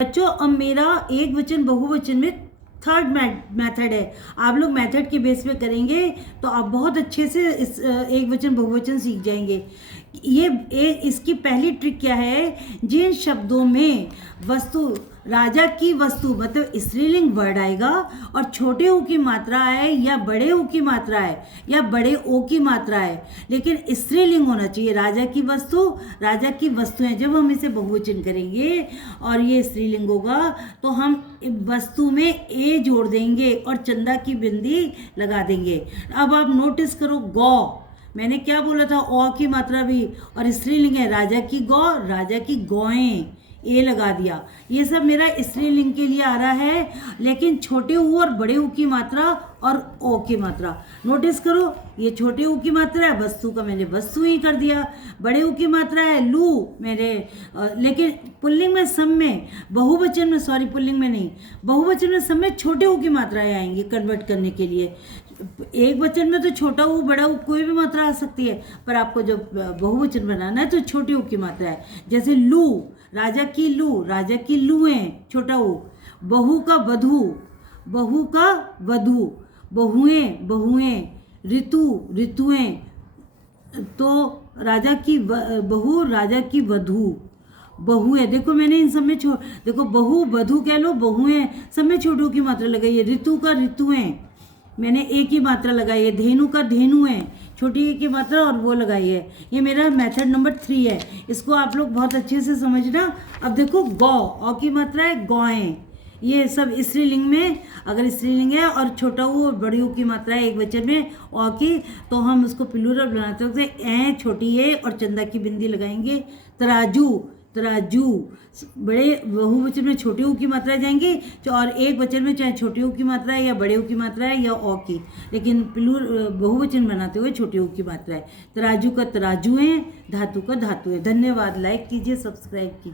बच्चों अब मेरा एक वचन बहुवचन में थर्ड मेथड है। आप लोग मेथड के बेस पे करेंगे तो आप बहुत अच्छे से इस एक वचन बहुवचन सीख जाएंगे। इसकी पहली ट्रिक क्या है, जिन शब्दों में वस्तु राजा की वस्तु मतलब स्त्रीलिंग वर्ड आएगा और छोटे ओ की मात्रा है या बड़े ओ की मात्रा है या बड़े ओ की मात्रा है, लेकिन स्त्रीलिंग होना चाहिए। राजा की वस्तुएं जब हम इसे बहुवचन करेंगे और ये स्त्रीलिंग होगा तो हम वस्तु में ए जोड़ देंगे और चंदा की बिंदी लगा देंगे। अब आप नोटिस करो, गौ, मैंने क्या बोला था, ओ की मात्रा भी और स्त्रीलिंग है, राजा की गौ, राजा की गौएं, ए लगा दिया। ये सब मेरा स्त्रीलिंग के लिए आ रहा है, लेकिन छोटे ऊ और बड़े ऊ की मात्रा और ओ की मात्रा नोटिस करो। ये छोटे ऊ की मात्रा है, वस्तु का मैंने वस्तु ही कर दिया। बड़े ऊ की मात्रा है लू मेरे, लेकिन पुल्लिंग में सब में, बहुवचन में, सॉरी पुल्लिंग में नहीं, बहुवचन में सब में छोटे ऊ की मात्राएं आएंगी कन्वर्ट करने के लिए। एक वचन में तो छोटा ऊ बड़ा ऊ कोई भी मात्रा आ सकती है, पर आपको जब बहुवचन बनाना है तो छोटे ऊ की मात्रा है। जैसे लू, राजा की लू, राजा की लुएं, छोटा ऊ। बहू का वधू, बहू का वधू, बहुएं, बहुएं, ऋतु, ऋतुएं, तो राजा की बहू, राजा की वधू, बहुएं। देखो मैंने इन सब में देखो बहू वधू कह लो, बहुएं, सब में छोटू की मात्रा लगाई है। ऋतु का ऋतुएं, मैंने एक ही मात्रा लगाई है। धेनु का धेनु है, छोटी एक की मात्रा और वो लगाई है। ये मेरा मेथड नंबर 3 है, इसको आप लोग बहुत अच्छे से समझना। अब देखो गौ, औ की मात्रा है गौएं, ये सब स्त्रीलिंग में, अगर स्त्रीलिंग है और छोटा ऊ और बड़ी ऊ की मात्रा है एक वचन में औ की, तो हम उसको प्लूरल बनाते वक्त ए छोटी ए और चंदा की बिंदी लगाएंगे। तराजू, तराजू, बड़े बहुवचन में छोटे ऊ की मात्रा जाएंगी और एक वचन में चाहे छोटे ऊ की मात्रा है या बड़े ऊ की मात्रा है या ओ की, लेकिन बहुवचन बनाते हुए छोटे ऊ की मात्रा है। तराजू का तराजू है, धातु का धातु है। धन्यवाद, लाइक कीजिए, सब्सक्राइब कीजिए।